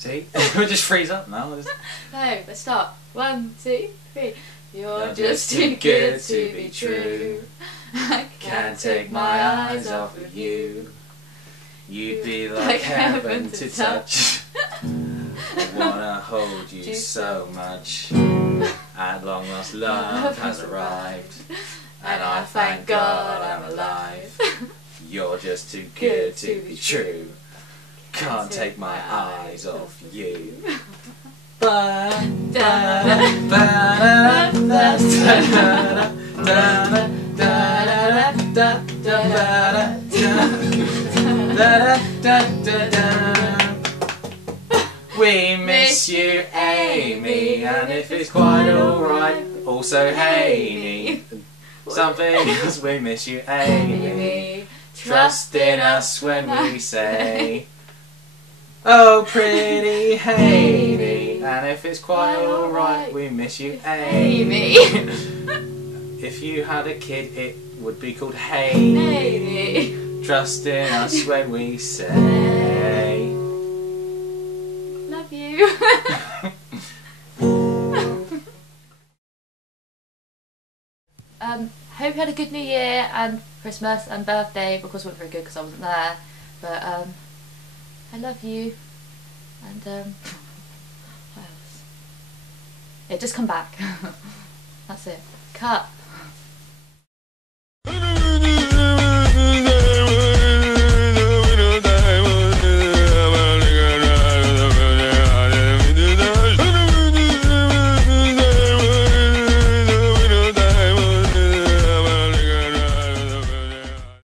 See? We'll just freeze up now. No, let's start. 1, 2, 3. You're just too good to be true. I can't take my eyes off of you. You'd be like heaven to touch. I wanna hold you so much. At long last love has arrived, and I thank God I'm alive. You're just too good to be true. Can't take my eyes off you. We miss you, Amy, and if it's quite alright, also Haney. Something else, we miss you, Amy. Trust in us when we say, oh pretty Haney, and if it's quite alright, we miss you, Amy. If you had a kid, it would be called Haney. Trust in us when we say, love you. Hope you had a good New Year and Christmas and birthday. Because it wasn't very good because I wasn't there. But I love you. And what else? Yeah, just come back. That's it. Cut.